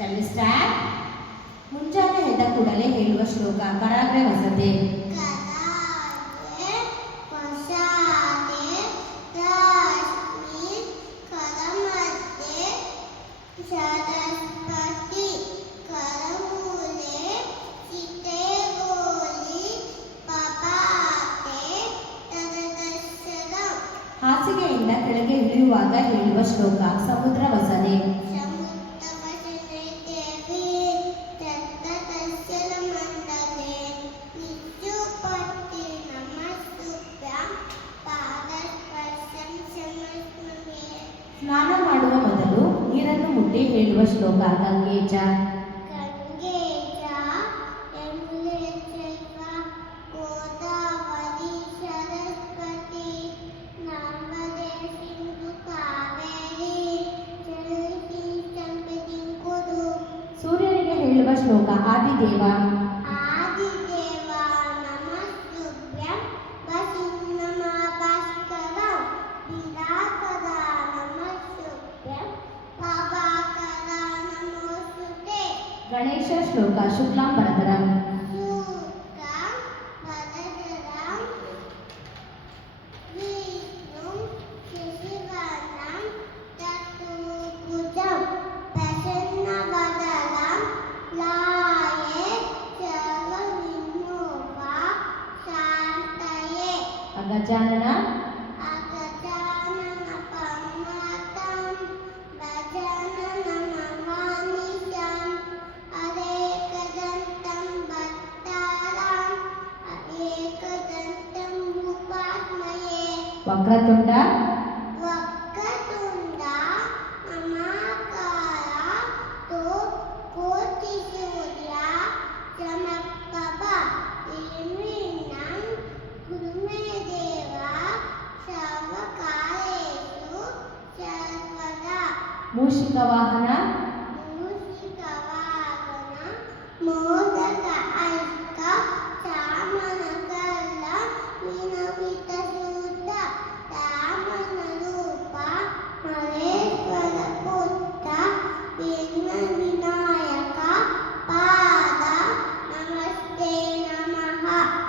Shall we start? ಮುಂಜಾನೆ ಎದ್ದ ಕೂಡಲೇ ಹೇಳುವ ಶ್ಲೋಕ ಕರಾಗ್ರೆ ವಸತೆ. ಹಾಸಿಗೆಯಿಂದ ಕೆಳಗೆ ಇಳಿಯುವಾಗ ಹೇಳುವ ಶ್ಲೋಕ ಸಮುದ್ರ ವಸನೆ. ಸ್ನಾನ ಮಾಡುವ ಮೊದಲು ನೀರನ್ನು ಮುಟ್ಟಿ ಹೇಳುವ ಶ್ಲೋಕ ಗಂಗೇಜ. ಸೂರ್ಯನಿಗೆ ಹೇಳುವ ಶ್ಲೋಕ ಆದಿದೇವ. ಗಣೇಶ ಶ್ಲೋಕ ಶುಕ್ಲಾಂಬರಧರಂ. ಅಗಜಾನನ. ವಕ್ರತುಂಡ. ಮೂಷಿಕ ವಾಹನ.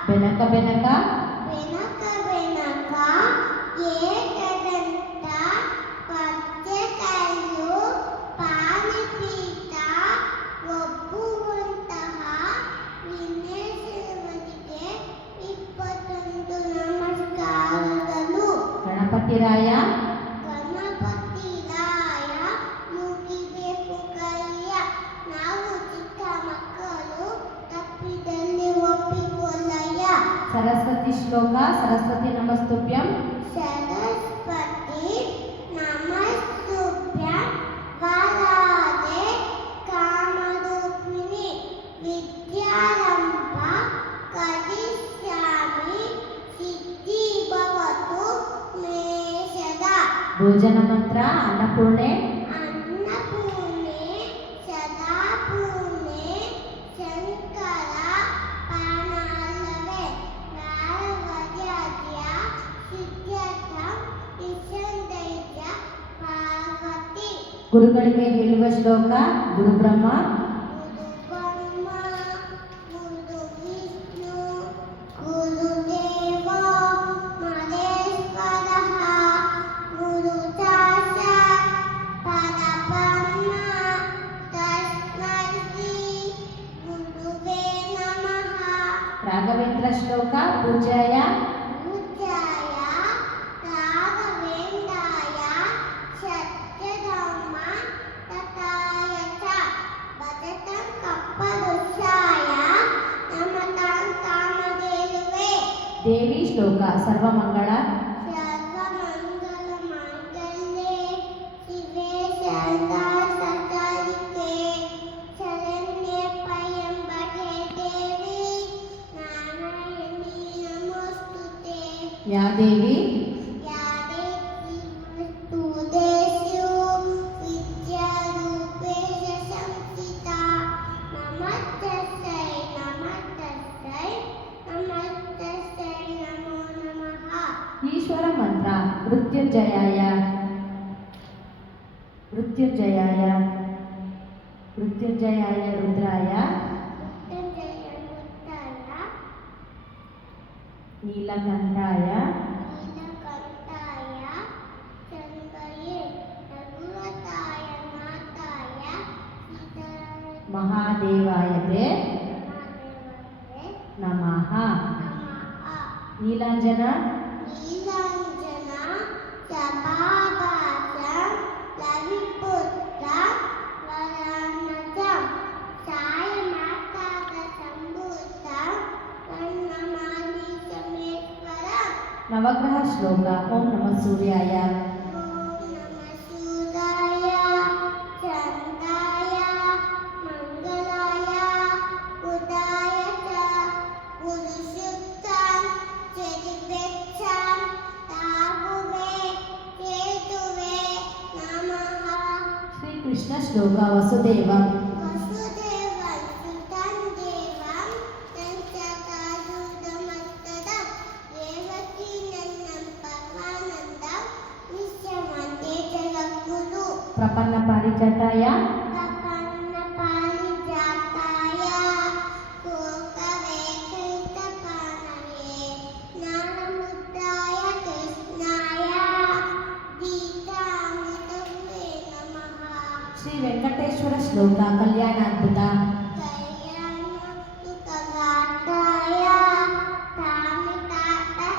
ಬೆನಕ ಬೆನಕ. ಗಣಪತಿರಾಯ. ಸರಸ್ವತಿ ಶ್ಲೋಕ ಸರಸ್ವತಿ ನಮಸ್ತುಭ್ಯಂ. ಸರಸ್ವತಿ ನಮಸ್ತುಭ್ಯಂ ವರದೆ ಕಾಮರೂಪಿಣಿ ವಿದ್ಯಾರಂಭ ಕರಿಷ್ಯಾಮಿ ಸಿದ್ಧಿ ಭವತು ಮೇ ಸದಾ. ಭೋಜನ ಮಂತ್ರ ಅನ್ನಪೂರ್ಣೆ. ಗುರುಗಳಿಗೆ ಹೇಳುವ ಶ್ಲೋಕ ಗುರುಬ್ರಹ್ಮ. ರಾಘವೇಂದ್ರ ಶ್ಲೋಕ ಪೂಜ್ಯಾಯ. ದೇವಿ ಶ್ಲೋಕ ಸರ್ವಮಂಗಳ. ಯಾ ದೇವಿ. ಈಶ್ವರ ಮಂತ್ರ ಮೃತ್ಯುಂಜಯಾಯ. ಮೃತ್ಯುಂಜಯಾಯ ಮೃತ್ಯುಂಜಯಾಯ ರುದ್ರಾಯ ಮೃತ್ಯುಂಜಯ ಮುತ್ತಾಯ ನೀಲಕಂಠಾಯ ನೀಲಕಂಠಾಯ ಚಂದ್ರಯೇ ರಘುವತಾಯ ನಾಥಾಯ ಸೀತಾಯ ಮಹಾದೇವಾಯತೆ ಮಹಾದೇವತೆ ನಮಃ. ನಮಃ. ನೀಲಾಂಜನ ನೀಲಾಂಜನ ಸಭಾಭಾಸ ರವಿಪುತ್ರ ವರಾನಜ ಸಾಯನಾಥಾದ ಸಂಭೂತ ವರ್ಣಮಾಲಿ ಸಮೇಶ್ವರ. ನವಗ್ರಹ ಶ್ಲೋಕ. ಓಂ ನಮಃ ಸೂರ್ಯಾಯ ಓಂ ನಮಃ ಸೂರ್ಯಾಯ ಚಂದ್ರಾಯ ಮಂಗಲಾಯ ಉದಯ ಚ ಪುರುಷೋತ್ತಮ ಚರಿವೆಚ್ಚಂ ರಾಹುವೇ ಕೇತುವೇ ನಮಃ. ಶ್ರೀಕೃಷ್ಣ ಶ್ಲೋಕ. ವಸುದೇವ ವಸುದೇವಂ ಸುತಂ ದೇವಂ ತಂಚಕಾರುದಮಸ್ತದಂ ದೇವಕೀ ನಂದಂ ಪರಮಾನಂದಂ ವಿಶ್ವವಂದೇ ಜಗದ್ಗುರು. ಪ್ರಪನ್ನ ಪಾರಿಜಾತಾಯ ಪ್ರಪನ್ನ ಪಾರಿಜಾತಾಯ ಕೋಕವೇಕೈತಪಾನಯೇ ಜ್ಞಾನಮುದ್ರಾಯ ಕೃಷ್ಣಾಯ ಗೀತಾಮೃತವೇ ನಮಃ. ಶ್ರೀ ವೆಂಕಟೇಶ್ವರ ಶ್ಲೋಕ. ಕಲ್ಯಾಣಾದ್ಭುತ. ಕಲ್ಯಾಣಸುಖಗಾತಾಯ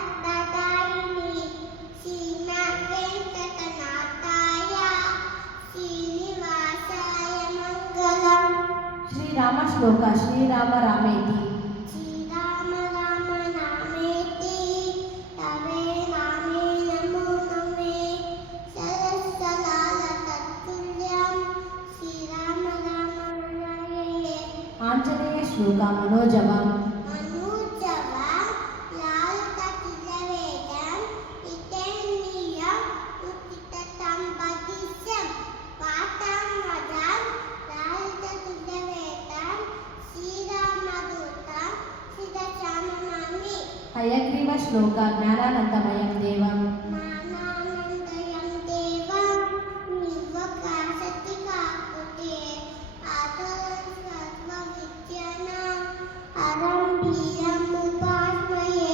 ಕಾಮಿತಾರ್ಥದಾಯಿನಿ ಶ್ರೀನಾಥವೆಂಕಟನಾಥಾಯ ಶ್ರೀನಿವಾಸಾಯ ಮಂಗಲಂ. ಶ್ರೀರಾಮ ಶ್ಲೋಕ. ಶ್ರೀರಾಮ ರಾಮೇತಿ ಶ್ರೀರಾಮ ರಾಮ ನಾಮೇತಿ ತವೇ ನಾಮೇ ನಮೋ ನಮೇ ಸರಸಲಾಲ ತತ್ತುಲ್ಯಂ ಶ್ರೀರಾಮ ರಾಮ ನಾರಾಯಣೇ. ಆಂಜನೇಯ ಶ್ಲೋಕ. ಮನೋಜವ ಮನೋಜವ ಲಾಲಿತತಿಲವೇದಂ ಇತೇನ್ನಿಯಂ ಉಚಿತತಂಬದಿಶಂ ಪಾಠಂ ವದಂ ಲಾಲಿತತಿಲವೇದಂ ಶ್ರೀರಾಮದೂತಂ ಶಿರಸಾನಮಾಮಿ. ಹಯಗ್ರೀವ ಶ್ಲೋಕ. ಜ್ಞಾನಾನಂದಮಯಂ ದೇವಂ ಜ್ಞಾನಾನಂದಯಂ ದೇವಂ ನಿರ್ವಕಾಶತಿ ಕಾಕುತೆ ಆದರಂ ಸರ್ವವಿದ್ಯಾನಾಂ ಹರಂ ಬೀರಂ ಉಪಾಸ್ಮಯೇ.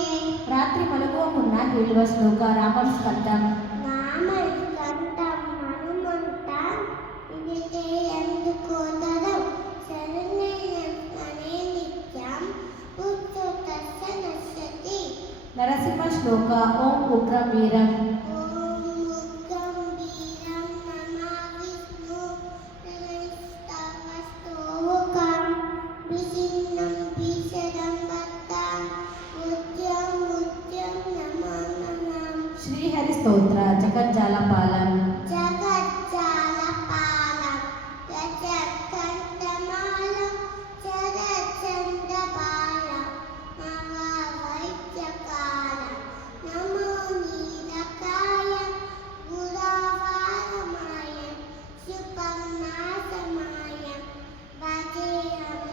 ರಾತ್ರಿ ಮಲಗುವ ಮುನ್ನ ಹೇಳುವ ಶ್ಲೋಕ. ರಾಮಂ ಸ್ಕಂದಂ ನಾಮಸ್ಕಂದಂ ಹನುಮಂತಂ ವಿದಿತೆ ಎಂದುಕೋದರಂ ಶರಣ್ಯಂ ಮನೆ ನಿತ್ಯಂ ಪುತ್ರತಸ್ಯ ನಶ್ಯತಿ. ನರಸಿಂಹ ಶ್ಲೋಕ. ಓಂ ಉಗ್ರಂ ವೀರಂ ಓಂ ಉಗ್ರಂ ವೀರಂ ನಮಃ ವಿಷ್ಣು ಸ್ತವಸ್ತೋಕಂ ವಿಚಿನ್ನಂ ಭೀಷಣಂ ಭಕ್ತಂ ಉದ್ಯಂ ನಮೋ ನಮಃ. ಶ್ರೀಹರಿ ಸ್ತೋತ್ರ. ಜಗಜ್ಜಾಲಪಾಲಂ ಜಗಜ್ಜಾಲಪಾಲಂ ರಜಕಂಠಮಾಲಂ ಚರಚಂದ್ರಬಾಲಂ ಮಹಾವೈದ್ಯಕಾಲಂ ನಮೋ ನೀಲಕಾಯ ಗುರವಾರಮಾಯಂ ಶುಭಂನಾಶಮಾಯಂ ಭಜೇಹಂ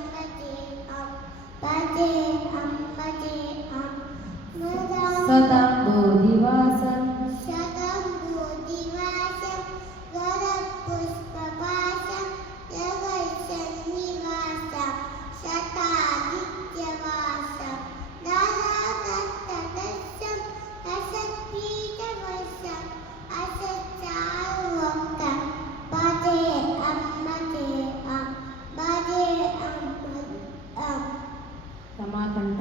ಸದಾ ಬೋಧಿವಾಸಂ ಶತಂಬೋಧಿವಾಸಂ ವರಪುಷ್ಪವಾಸಂ ಜಗತ್ಸನ್ನಿವಾಸಂ ಶತಾದಿತ್ಯವಾಸಂ ದಾರಾದತ್ತದಸ್ಸಂ ಅಸತ್ಪೀಠವಸಂ ಅಸಚ್ಚಾರುವಕ್ತಂ ಭಜೇಹಂ ರಮಾಕಂಠ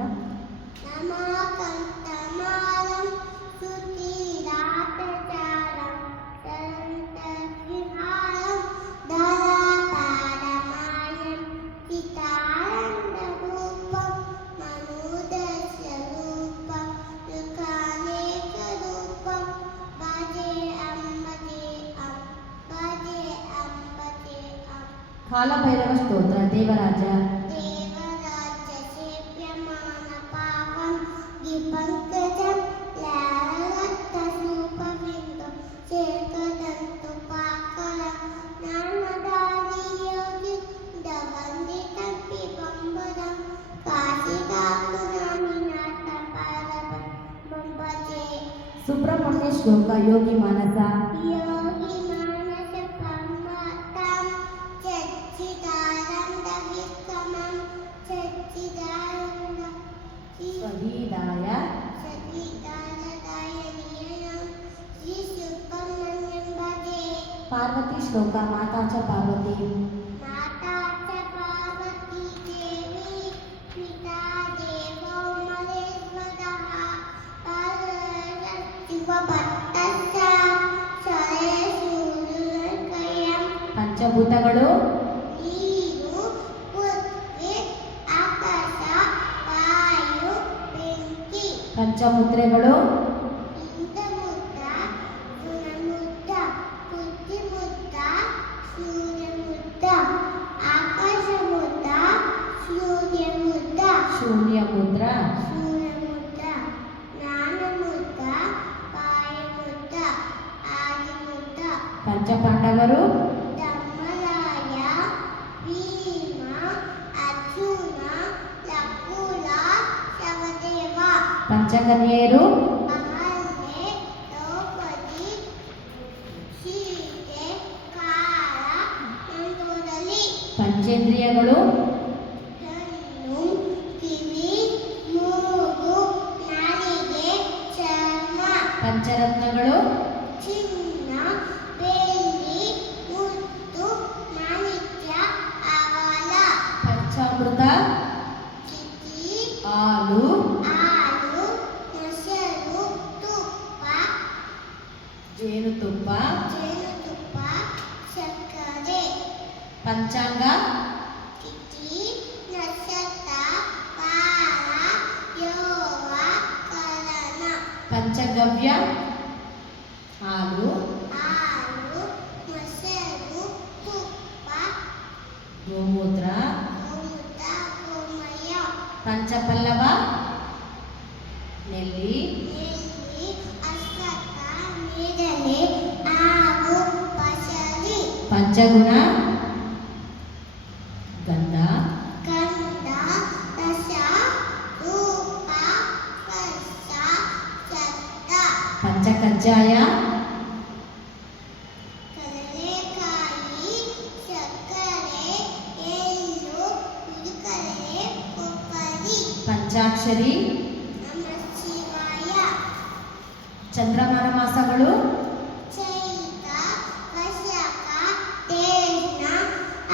ನಮಾಕಂಠಮಾಲಂ ಸುಧೀರಾತಚಾರಂ ಸರಂತವಿಹಾರಂ ಧರಾಪಾರಮಾಯಂ ಚಿತಾನಂದರೂಪಂ ಮನೋದರ್ಶರೂಪಂ ಯುಗಾನೇಕರೂಪಂ ಭಜೇಹಂ ಕಾಲಭೈರವ ಸ್ತೋತ್ರ. ದೇವರಾಜ ದೇವರಾಜ್ಯ ಸೇವ್ಯಮಾನ ಪಾವಂ ದಿಪಂಕಜಂ ಲಾಲರಕ್ತಸೂಪಬಿಂದು ಚೇಕದಂತು ಪಾಕಲಂ ಜ್ಞಾನದಾದಿಯೋಗಿ ದವಂದಿತಂ ಪಿಬಂಬರಂ ಕಾಶಿಕಾಕುನಾನಿನಾಥ ಪಾರಬಂ ಬಂಬಜೆ. ಸುಬ್ರಹ್ಮಣ್ಯ ಶ್ಲೋಕ. ಯೋಗಿ ಮಾನಸ ಯೋಗಿ ಮಾನಸ ಪರಮಾತ್ಮಂ ಚಚ್ಚಿದಾನಂದ श्लोक माता च पार्वती माता च पार्वती देवी पिता देवो महेश्वरः परशिवभक्तस्य सरेशूर्यकयं पंचभूतಗಳು ನೀರು ಪೃಥ್ವಿ ಆಕಾಶ ವಾಯು ಬೆಂಕಿ पंचमुद्रेಗಳು ಇಂದ್ರಮುದ್ದ ಗುಣಮುದ್ದ ಬುದ್ಧಿಮುದ್ದ ಸೂರ್ಯಮುದ್ದ ಆಕಾಶಮುದ್ದ ಸೂರ್ಯಮುದ್ದ शून्य मुद्रा ಸೂರ್ಯಮುದ್ದ ಜ್ಞಾನಮುದ್ದ ವಾಯುಮುದ್ದ ಆದಿಮುದ್ದ पंचपांडवರು ಧರ್ಮರಾಯ ಭೀಮ ಅರ್ಜುನ ನಕುಲ ಸಹದೇವ पंचकन्येयರು ಅಹಲ್ಯೆ ದ್ರೌಪದಿ ಸೀತೆ ಕಾಳ ನಂದೋದಲಿ पंचेंद्रियಗಳು ಕಣ್ಣು ಕಿವಿ ಮೂಗು ನಾಲಿಗೆ ಚರ್ಮ पंचरत्नಗಳು ಚಿನ್ನ ಬೆಳ್ಳಿ ಮುತ್ತು ಮಾಣಿಕ್ಯ ಅವಲ पंचामृत ಚಿತಿ ಹಾಲು ಹಾಲು ಮೊಸರು ತುಪ್ಪ ಜೇನುತುಪ್ಪ ಜೇನುತುಪ್ಪ ಸಕ್ಕರೆ पंचांग ತಿಥಿ ನಕ್ಷತ್ರ ವಾರ ಯೋಗ ಕರಣ पंचगव्य ಹಾಲು ಹಾಲು ಮೊಸರು ತುಪ್ಪ ಗೋಮೂತ್ರ ಗೋಮೂತ್ರ ಗೋಮಯ पंचपल्लव ನೆಲ್ಲಿ ನೆಲ್ಲಿ ಅಶ್ವತ್ಥ ನೇರಳೆ ಹಾವು ಬಸಳಿ पंचगुण गंध ಗಂಧ ರಸ ರೂಪ ಸ್ಪರ್ಶ ಶಬ್ದ पंचकज्जाय ಕಡಲೆಕಾಯಿ ಸಕ್ಕರೆ ಎಳ್ಳು ಹುಡುಕಲೆ ಕೊಬ್ಬರಿ पंचाक्षरी ನಮಃ ಶಿವಾಯ ಚಂದ್ರಮಾನ ಮಾಸಗಳು ಚೈತ್ರ ವೈಶಾಖ ಜ್ಯೇಷ್ಠ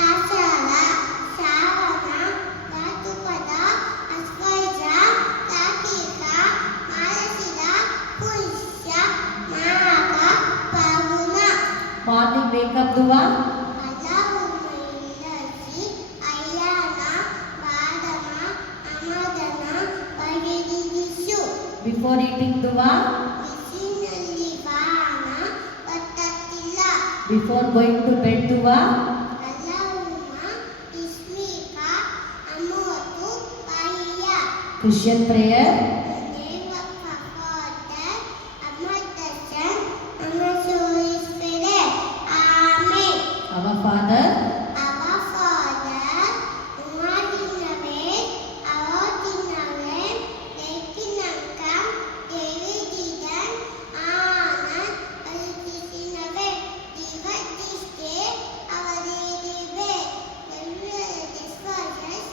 ಆಷಾಢ ಶ್ರಾವಣ ಭಾದ್ರಪದ ಅಶ್ವಯುಜ ಕಾರ್ತೀಕ ಮಾರ್ಗಶಿರ ಪುಷ್ಯ ಮಾಘ ಫಾಲ್ಗುಣ ಮಾರ್ನಿಂಗ್ ವೇಕಪ್ ದುವಾ ಹಲವು ಮೈಲಸಿ ಅಯ್ಯಾನ ಬಾದಮ ಅಮದನ ಬಗೆದಿರಿಸು ಬಿಫೋರ್ ಈಟಿಂಗ್ ದುವಾ ಬಿಸಿನಲ್ಲಿ ಬಾಣ ಒತ್ತತ್ತಿಲ್ಲ ಬಿಫೋರ್ ಗೋಯಿಂಗ್ ಟು ಬೆಡ್ ದುವಾ ಅಲ್ಲವುಮ ಇಸ್ಮಿಕ ಅಮೋತು ಬಾಯಿಯ ಕ್ರಿಶ್ಚಿಯನ್ ಪ್ರೇಯರ್ ನೇಮ ಫಾದರ್ ಅಮದಸನ್ ಅಮಸೋಯಿಸ್ಫೆರೆ ಆಮೆ our father Our Father, who art in heaven, hallowed in heaven, thy kingdom come, thy will be done, on earth as it is in heaven. Give us this day our daily bread, and forgive us our trespasses,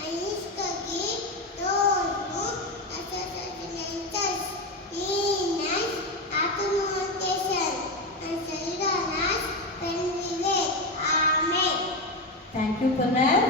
and forgive those who trespass against us. Lead us not into temptation, and deliver us when we wait. Amen. Thank you ಪುನರ್